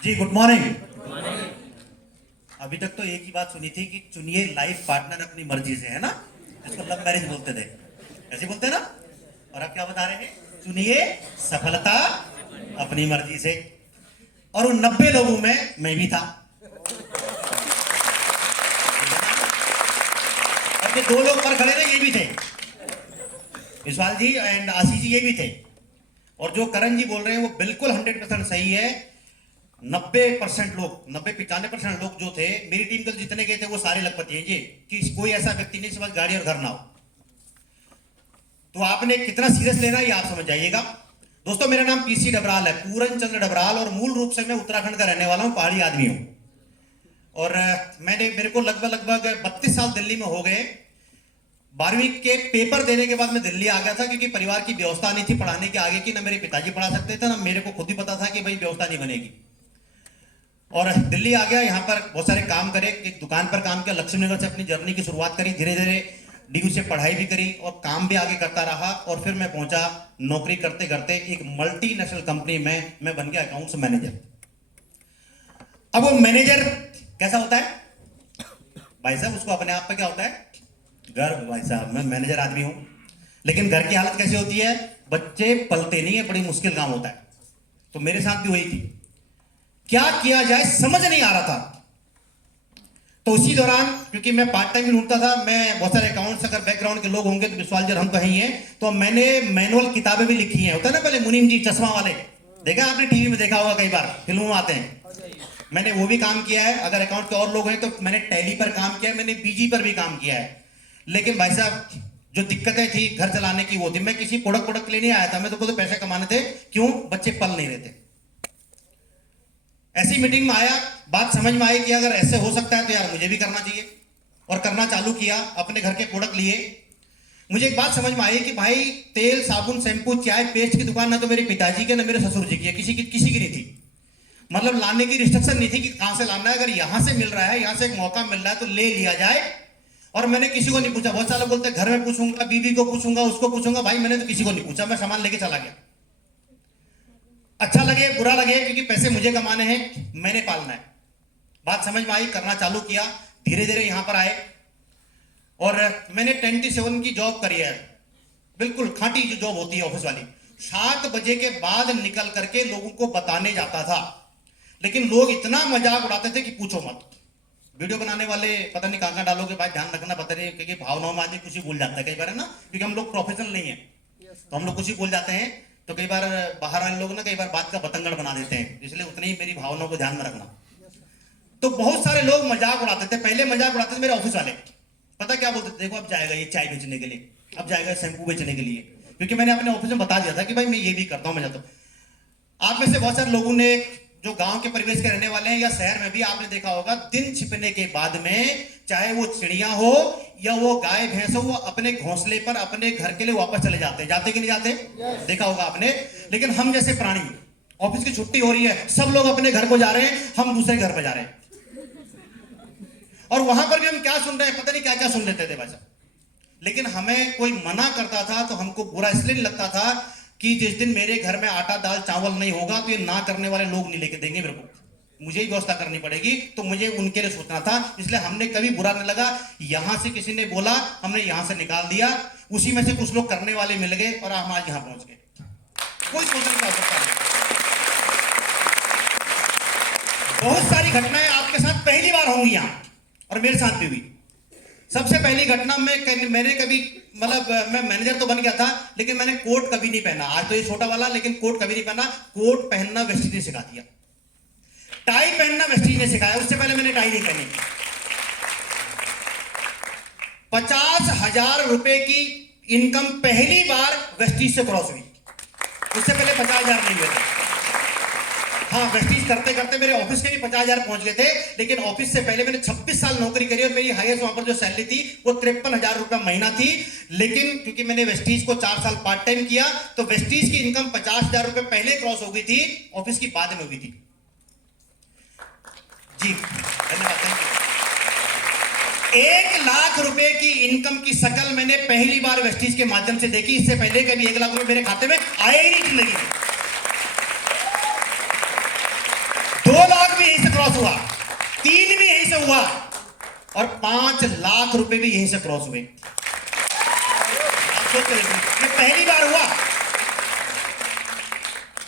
जी good morning. अभी तक तो एक ही बात सुनी थी कि चुनिए लाइफ पार्टनर अपनी मर्जी से, है ना, जिसको लव मैरिज बोलते थे, ऐसे बोलते हैं ना। और अब क्या बता रहे हैं? चुनिए सफलता अपनी मर्जी से। और उन 90 लोगों में मैं भी था। और ये 2 लोग पर खड़े थे, ये भी थे, विशाल जी एंड आशीष जी, ये भी थे। और जो करण जी बोल रहे हैं वो बिल्कुल 100% सही है। 90% लोग, 90-95% लोग जो थे मेरी टीम के जितने गए थे वो सारे लखपति हैं जी, कि कोई ऐसा व्यक्ति नहीं सिर्फ गाड़ी और घर ना हो। तो आपने कितना सीरियस लेना है ये आप समझ जाइएगा। दोस्तों मेरा नाम पीसी डबराल है, पूरन चंद्र डबराल, और मूल रूप से मैं उत्तराखंड का रहने वाला हूँ, पहाड़ी आदमी हूँ। और मेरे को लगभग 32 साल दिल्ली में हो गए। 12वीं के पेपर देने के बाद मैं दिल्ली आ गया था, क्योंकि परिवार की व्यवस्था नहीं थी पढ़ाने के आगे की। ना मेरे पिताजी पढ़ा सकते थे, ना मेरे को खुद ही पता था कि भाई व्यवस्था नहीं बनेगी। और दिल्ली आ गया, यहाँ पर बहुत सारे काम करे, एक दुकान पर काम किया, लक्ष्मी नगर से अपनी जर्नी की शुरुआत करी, धीरे धीरे डीयू से पढ़ाई भी करी और काम भी आगे करता रहा। और फिर मैं पहुंचा नौकरी करते करते एक मल्टीनेशनल कंपनी में, मैं बन गया अकाउंट्स मैनेजर। अब वो मैनेजर कैसा होता है भाई साहब, उसको अपने आप पे क्या होता है? गर्व। भाई साहब मैं मैनेजर आदमी हूं, लेकिन घर की हालत कैसी होती है? बच्चे पलते नहीं है, बड़ी मुश्किल काम होता है। तो मेरे साथ भी हुई थी, क्या किया जाए समझ नहीं आ रहा था। तो उसी दौरान, क्योंकि मैं पार्ट टाइम भी ढूंढता था, मैं बहुत सारे अकाउंट्स, अगर बैकग्राउंड के लोग होंगे तो विश्वास जी हम तो ही हैं, तो मैंने मैनुअल किताबें भी लिखी हैं। होता है ना पहले मुनीम जी चश्मा वाले, देखा आपने टीवी में देखा होगा, कई बार फिल्मों में आते हैं। मैंने वो भी काम किया है। अगर अकाउंट के और लोग हैं तो मैंने टैली पर काम किया है, मैंने बीजी पर भी काम किया है। लेकिन भाई साहब जो दिक्कतें थी घर चलाने की वो थी। मैं किसी प्रोडक्ट के लिए नहीं आया था, मैं तो खुद पैसे कमाने थे। क्यों? बच्चे पल नहीं रहे थे। ऐसी मीटिंग में आया, बात समझ में आई कि अगर ऐसे हो सकता है तो यार मुझे भी करना चाहिए, और करना चालू किया। अपने घर के प्रोडक्ट लिए। मुझे एक बात समझ में आई कि भाई तेल साबुन शैंपू चाय पेस्ट की दुकान ना तो मेरे पिताजी के ना मेरे ससुर जी की है, किसी की नहीं थी। मतलब लाने की रिस्ट्रिक्शन नहीं थी कि कहां से लाना है, अगर यहां से मिल रहा है, यहां से एक मौका मिल रहा है तो ले लिया जाए। और मैंने किसी को नहीं पूछा। बहुत सारे बोलते घर में पूछूंगा, बीवी को पूछूंगा, उसको पूछूंगा, भाई मैंने तो किसी को नहीं पूछा, मैं सामान लेके चला गया। अच्छा लगे बुरा लगे, क्योंकि पैसे मुझे कमाने हैं, मैंने पालना है। बात समझ में आई, करना चालू किया, धीरे धीरे यहां पर आए। और मैंने 27 की जॉब करी है, बिल्कुल खाटी जो जॉब होती है ऑफिस वाली। 7 बजे के बाद निकल करके लोगों को बताने जाता था, लेकिन लोग इतना मजाक उड़ाते थे कि पूछो मत। वीडियो बनाने वाले पता नहीं कहां डालोगे भाई, ध्यान रखना, पता नहीं, क्योंकि भावनाओं में आदमी कुछ ही भूल जाता है कई बार, है ना, क्योंकि हम लोग प्रोफेशनल नहीं है, तो हम लोग कुछ ही भूल जाते हैं। तो कई बार बाहर वाले लोग ना कई बार बात का बतंगड़ बना देते हैं, इसलिए उतनी ही मेरी भावनाओं को ध्यान में रखना। तो बहुत सारे लोग मजाक उड़ाते थे, पहले मजाक उड़ाते थे मेरे ऑफिस वाले। पता क्या बोलते थे? देखो अब जाएगा ये चाय बेचने के लिए, अब जाएगा शैंपू बेचने के लिए, क्योंकि मैंने अपने ऑफिस में बता दिया था कि भाई मैं ये भी करता हूं, मैं जाता हूं। आप में से बहुत सारे लोगों ने जो गांव के परिवेश के रहने वाले हैं या शहर में भी आपने देखा होगा, दिन छिपने के बाद में चाहे वो चिड़िया हो या वो गाय भैंस हो, वो अपने घोंसले पर अपने घर के लिए वापस चले जाते हैं। जाते कि नहीं जाते? देखा होगा आपने। लेकिन हम जैसे प्राणी, ऑफिस की छुट्टी हो रही है, सब लोग अपने घर को जा रहे हैं, हम दूसरे घर पर जा रहे हैं। और वहां पर भी हम क्या सुन रहे हैं, पता नहीं क्या क्या सुन लेते थे भाई साहब। लेकिन हमें कोई मना करता था तो हमको बुरा इसलिए नहीं लगता था कि जिस दिन मेरे घर में आटा दाल चावल नहीं होगा तो ये ना करने वाले लोग नहीं लेके देंगे मेरे को, मुझे ही व्यवस्था करनी पड़ेगी, तो मुझे उनके लिए सोचना था। इसलिए हमने कभी बुरा नहीं लगा। यहां से किसी ने बोला, हमने यहां से निकाल दिया, उसी में से कुछ लोग करने वाले मिल गए और हम आज यहां पहुंच गए। कोई सोचने की आवश्यकता नहीं। बहुत सारी घटनाएं आपके साथ पहली बार होंगी यहां, और मेरे साथ भी हुई। सबसे पहली घटना में मैंने कभी, मतलब मैं मैनेजर तो बन गया था, लेकिन मैंने कोट कभी नहीं पहना। आज तो ये छोटा वाला, लेकिन कोट कभी नहीं पहना। कोट पहनना वेस्टीज ने सिखा दिया, टाई पहनना वेस्टीज ने सिखाया, उससे पहले मैंने टाई नहीं पहनी। 50,000 रुपए की इनकम पहली बार वेस्टीज से क्रॉस हुई, उससे पहले 50,000 नहीं हुए थे। हाँ, वेस्टीज करते करते मेरे ऑफिस के भी 50,000 पहुंच गए थे, लेकिन ऑफिस से पहले मैंने 26 साल नौकरी करी और मेरी हाईएस्ट वहां पर जो सैलरी थी वो 53,000 रुपया महीना थी। लेकिन क्योंकि मैंने वेस्टीज को 4 साल पार्ट टाइम किया, तो वेस्टीज की इनकम 50,000 रुपए पहले क्रॉस हो गई थी, ऑफिस की बाद में हो गई थी। जी धन्यवाद, थैंक यू। 1 लाख रुपए की इनकम की शकल मैंने पहली बार वेस्टीज के माध्यम से देखी। इससे पहले कभी 1 लाख रुपए मेरे खाते में आए ही नहीं जिंदगी में। 2 लाख हुआ, 3 भी यहीं से हुआ और 5 लाख रुपए भी यहीं से क्रॉस हुए। आप सोच के देखिए, ये पहली बार हुआ।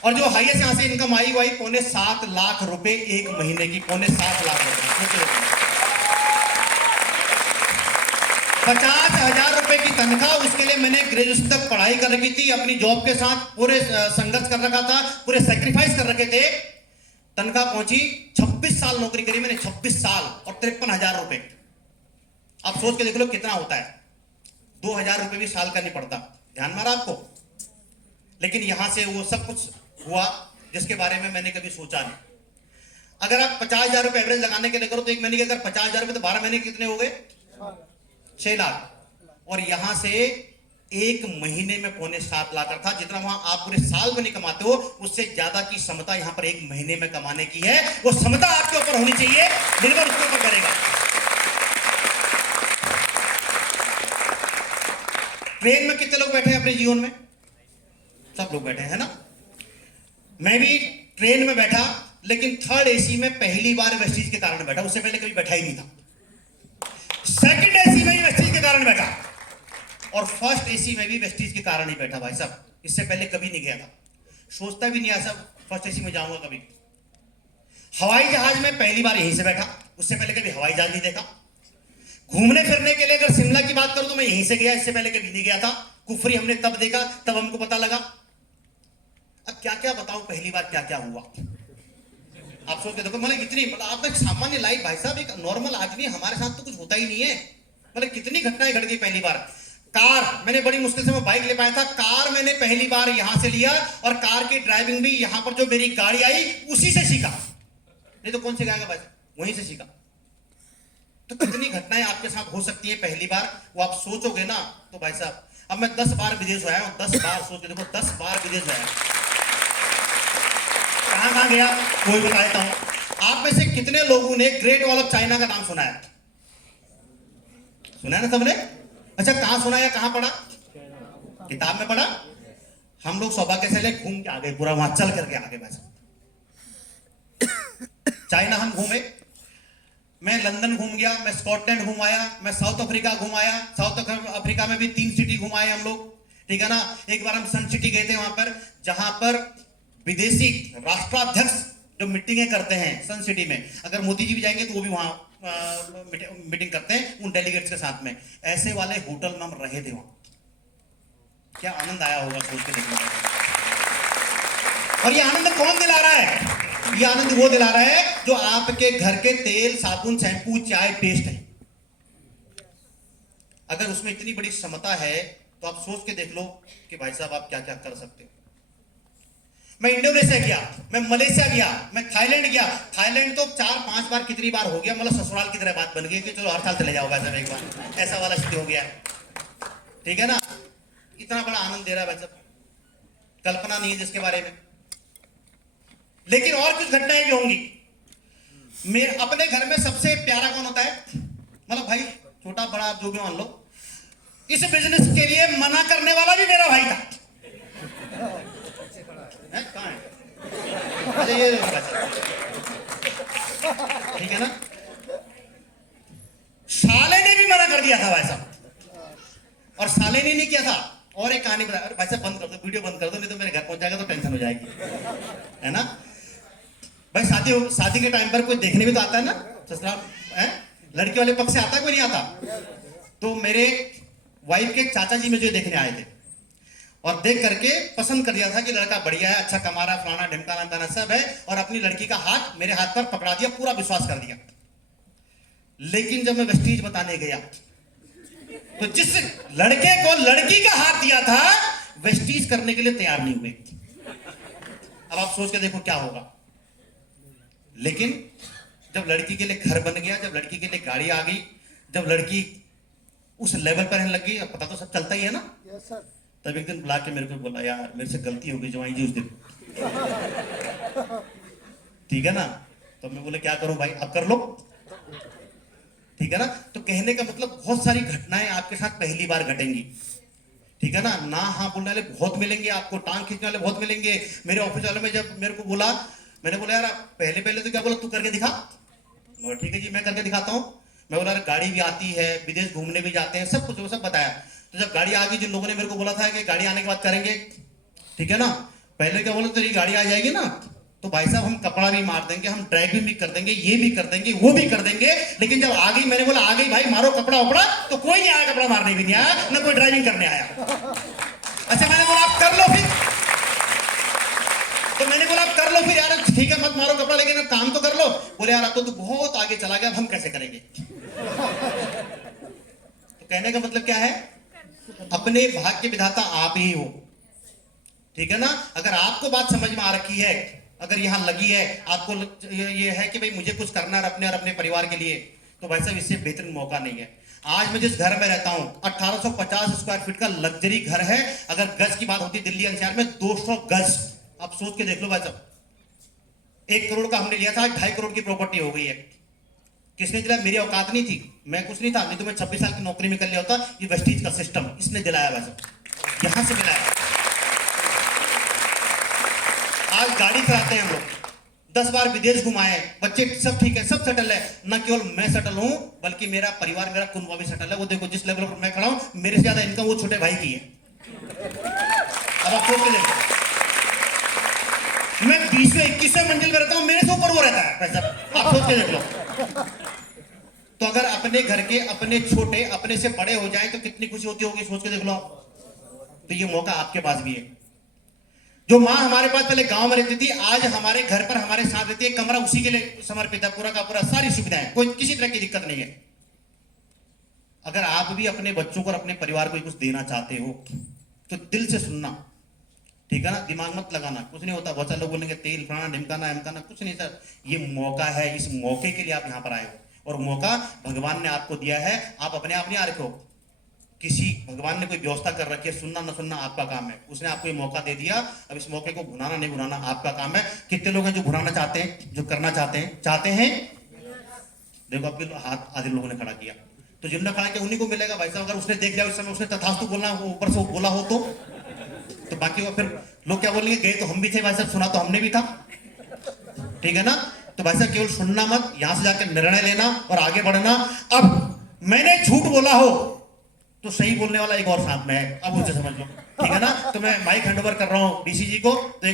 और जो हाईएस्ट यहां से इनकम आई वही 7.25 लाख रुपए एक महीने की, 7.25 लाख रुपए। 50,000 रुपए की तनख्वाह, उसके लिए मैंने ग्रेजुएशन तक पढ़ाई कर रखी थी, अपनी जॉब के साथ पूरे संघर्ष कर रखा था, पूरे सेक्रीफाइस कर रखे थे। तनख्वाह पहुंची, 26 साल नौकरी करी मैंने, 26 साल और 53,000 रुपए। आप सोच के देख लो कितना होता है। 2,000 रुपए भी साल का नहीं पड़ता, ध्यान मारा आपको। लेकिन यहां से वो सब कुछ हुआ जिसके बारे में मैंने कभी सोचा नहीं। अगर आप 50,000 रुपए एवरेज लगाने के लिए करो तो एक महीने के अगर 50,000 रुपए तो 12 महीने कितने हो गए? 6 लाख। और यहां से एक महीने में 7.25 लाख था। जितना वहां आप पूरे साल में नहीं कमाते हो, उससे ज्यादा की क्षमता यहां पर एक महीने में कमाने की है। वो क्षमता आपके ऊपर होनी चाहिए, निर्भर उसके ऊपर करेगा। ट्रेन में कितने लोग बैठे हैं अपने जीवन में? सब लोग बैठे हैं ना। मैं भी ट्रेन में बैठा, लेकिन 3rd एसी में पहली बार वेस्टीज के कारण बैठा, उससे पहले कभी बैठा ही नहीं था। 2nd एसी में भी वेस्टीज के कारण बैठा और 1st एसी में भी वेस्टीज के कारण ही बैठा भाई साहब। इससे पहले कभी नहीं गया था, सोचता भी नहीं ऐसा 1st एसी में जाऊंगा कभी। हवाई जहाज में पहली बार यहीं से बैठा, उससे पहले कभी हवाई जहाज नहीं देखा। घूमने फिरने के लिए अगर शिमला की बात करूं तो मैं यहीं से गया, इससे पहले कभी नहीं गया था। कुफरी हमने तब देखा, तब हमको पता लगा। अब क्या क्या बताऊं, पहली बार क्या क्या हुआ आप सोच के देखो। मतलब इतनी, मतलब आप एक सामान्य लाइफ भाई साहब, एक नॉर्मल आदमी, हमारे साथ तो कुछ होता ही नहीं है। मतलब कितनी घटनाएं घट गई पहली बार। कार, मैंने बड़ी मुश्किल से मैं बाइक ले पाया था। कार मैंने पहली बार यहां से लिया और कार की ड्राइविंग भी यहां पर जो मेरी गाड़ी आई उसी से सीखा, नहीं तो कौन सिखाएगा भाई, वहीं से सीखा। तो कितनी घटनाएं आपके साथ हो सकती है पहली बार, वो आप सोचोगे ना तो भाई साहब। अब मैं 10 बार विदेश आया हूं, 10 बार, सोच के देखो 10 बार विदेश आया। कहां गया कोई बता देता हूं। आप में से कितने लोगों ने ग्रेट वॉल ऑफ चाइना का नाम सुना है? सुना है ना सबने? अच्छा, कहां सुना या कहां पढ़ा? किताब में पढ़ा। हम लोग सौभाग्य से ले घूम के आ गए, पूरा वहां चल करके आ गए भाई साहब। चाइना हम घूमे, मैं लंदन घूम गया, मैं स्कॉटलैंड घूम आया, मैं साउथ अफ्रीका घूम आया। साउथ अफ्रीका में भी 3 सिटी घुमाए हम लोग, ठीक है ना। एक बार हम सन सिटी गए थे, वहां पर जहां पर विदेशी राष्ट्राध्यक्ष जो मीटिंगें करते हैं सन सिटी में, अगर मोदी जी भी जाएंगे तो वो भी वहां मीटिंग करते हैं उन डेलीगेट्स के साथ में। ऐसे वाले होटल में हम रहे थे वहां। क्या आनंद आया होगा सोच के देखने में। और ये आनंद कौन दिला रहा है? ये आनंद वो दिला रहा है जो आपके घर के तेल, साबुन, शैम्पू, चाय, पेस्ट है। अगर उसमें इतनी बड़ी क्षमता है तो आप सोच के देख लो कि भाई साहब आप क्या क्या कर सकते हो। मैं इंडोनेशिया गया, मैं मलेशिया गया, मैं थाईलैंड गया। थाईलैंड तो 4-5 बार, कितनी बार हो गया, मतलब ससुराल की तरह बात बन गई कि चलो हर साल चले जाओ भाई साहब एक बार, ऐसा वाला स्थिति हो गया, ठीक है ना। इतना बड़ा आनंद दे रहा है भाई साहब, कल्पना नहीं है जिसके बारे में। लेकिन और कुछ घटनाएं भी होंगी। मेरे अपने घर में सबसे प्यारा कौन होता है? मतलब भाई छोटा बड़ा आप जो भी मान लो, इस बिजनेस के लिए मना करने वाला भी मेरा भाई था। कहां है? अरे ये ठीक है ना। साले ने भी मना कर दिया था भाई साहब, और साले ने नहीं किया था। और एक कहानी बता, भाई साहब बंद कर दो, वीडियो बंद कर दो, नहीं तो मेरे घर पहुंच जाएगा तो टेंशन हो जाएगी, है ना भाई। शादी के टाइम पर कोई देखने भी तो आता है ना, ससुराल है, लड़की वाले पक्ष से आता है कोई नहीं आता। तो मेरे वाइफ के चाचा जी मुझे देखने आए थे और देख करके पसंद कर दिया था कि लड़का बढ़िया है, अच्छा कमा रहा, फलाना ढिमकाना ताना सब है, और अपनी लड़की का हाथ मेरे हाथ पर पकड़ा दिया, पूरा विश्वास कर दिया। लेकिन जब मैं वेस्टीज बताने गया तो जिस लड़के को लड़की का हाथ दिया था वेस्टीज करने के लिए तैयार नहीं हुए। अब आप सोच के देखो क्या होगा। लेकिन जब लड़की के लिए घर बन गया, जब लड़की के लिए गाड़ी आ गई, जब लड़की उस लेवल पर रहने लग गई, पता तो सब चलता ही है ना। तब एक दिन बुला के मेरे को बोला, यार मेरे से गलती हो गई जवाई जी उस दिन, ठीक है ना। तो मैं बोले क्या करूं भाई, अब कर लो, ठीक है ना। तो कहने का मतलब बहुत सारी घटनाएं आपके साथ पहली बार घटेंगी, ठीक है ना। ना हाँ बोलने वाले बहुत मिलेंगे आपको, टांग खींचने वाले बहुत मिलेंगे। मेरे ऑफिस वाले में जब मेरे को बोला, मैंने बोला यार पहले तो क्या बोला, तू करके दिखा, मैं ठीक है जी, मैं करके दिखाता हूँ। मैं बोला गाड़ी भी आती है, विदेश घूमने भी जाते हैं, सब कुछ वो सब बताया। तो जब गाड़ी आ गई, जिन लोगों ने मेरे को बोला था कि गाड़ी आने के बाद करेंगे, ठीक है ना, पहले क्या बोला, तेरी गाड़ी आ जाएगी ना तो भाई साहब हम कपड़ा भी मार देंगे, हम ड्राइविंग भी कर देंगे, ये भी कर देंगे, वो भी कर देंगे। लेकिन जब आ गई, मैंने बोला आ गई भाई, मारो कपड़ा वपड़ा, तो कोई नहीं आया कपड़ा मारने भी नहीं आया, ना कोई ड्राइविंग करने आया। अच्छा, मैंने बोला आप कर लो फिर। तो मैंने बोला आप कर लो फिर यार, ठीक है मत मारो कपड़ा, लेकिन अब काम तो कर लो। बोले यार अब तो तू बहुत आगे चला गया, अब हम कैसे करेंगे। तो कहने का मतलब क्या है, अपने भाग्य विधाता आप ही हो, ठीक है ना। अगर आपको बात समझ में आ रखी है, अगर यहां लगी है आपको, ये है कि भाई मुझे कुछ करना है अपने और अपने परिवार के लिए, तो भाई साहब इससे बेहतरीन मौका नहीं है। आज मैं जिस घर में रहता हूं, 1850 स्क्वायर फीट का लग्जरी घर है। अगर गज की बात होती दिल्ली एनसीआर में 200 गज, आप सोच के देख लो भाई साहब। 1 करोड़ का हमने लिया था, 2.5 करोड़ की प्रॉपर्टी हो गई है। किसने दिलाया, मेरी औकात नहीं थी, मैं कुछ नहीं था, नहीं तो मैं 26 साल की नौकरी में कर लिया होता। ये वेस्टीज का सिस्टम इसने दिलाया भाई साहब, यहां से मिलाया। आज गाड़ी चलाते हैं हम लोग, 10 बार विदेश घुमाए, बच्चे सब ठीक है, सब सेटल है। न केवल मैं सेटल हूं, बल्कि मेरा परिवार, मेरा कुनबा भी सेटल है। वो देखो जिस लेवल पर मैं खड़ा हूं, मेरे से ज्यादा इनकम वो छोटे भाई की है। अब आप सोच के देखो, मैं 20वें 21वें मंजिल में रहता हूं, मेरे से ऊपर वो रहता है भाई साहब, आप सोच के देख लो। तो अगर अपने घर के अपने छोटे अपने से बड़े हो जाए तो कितनी खुशी होती होगी, सोच के देख लो। तो ये मौका आपके पास भी है। जो माँ हमारे पास पहले गांव में रहती थी, आज हमारे घर पर हमारे साथ रहती है, कमरा उसी के लिए समर्पित है, पूरा का पूरा, सारी सुविधाएं, कोई किसी तरह की दिक्कत नहीं है। अगर आप भी अपने बच्चों को और अपने परिवार को कुछ देना चाहते हो तो दिल से सुनना, ठीक है ना, दिमाग मत लगाना। कुछ नहीं होता, बहुत सारे लोग बोलेंगे तेल फलाना ढिमकाना एमकाना, कुछ नहीं सर। ये मौका है, इस मौके के लिए आप यहां पर आए हो, और मौका भगवान ने आपको दिया है, आप अपने आप नहीं आ रखे हो। किसी भगवान ने कोई व्यवस्था कर रखी है, सुनना न सुनना आपका काम है। उसने आपको ये मौका दे दिया, अब इस मौके को भुनाना नहीं भुनाना आपका काम है। कितने लोग हैं जो भुनाना चाहते हैं, जो करना चाहते हैं। देखो आपके हाथ आधे लोगों ने खड़ा किया, तो जिन्होंने खड़ा किया उन्हीं को मिलेगा भाई साहब। अगर उसने देख लिया उस समय, उसने तथास्तु बोलना, वो ऊपर से बोला हो तो बाकी वो फिर लोग क्या बोलेंगे, गए तो हम भी थे भाई साहब, सुना तो हमने भी था, ठीक है ना। तो भाई साहब केवल सुनना मत, यहां से जाकर निर्णय लेना और आगे बढ़ना। अब मैंने झूठ बोला हो तो सही बोलने वाला एक और साथ में है, अब उनसे समझ लो, ठीक है ना। तो मैं माइक हैंडओवर कर रहा हूं डीसी जी को। तो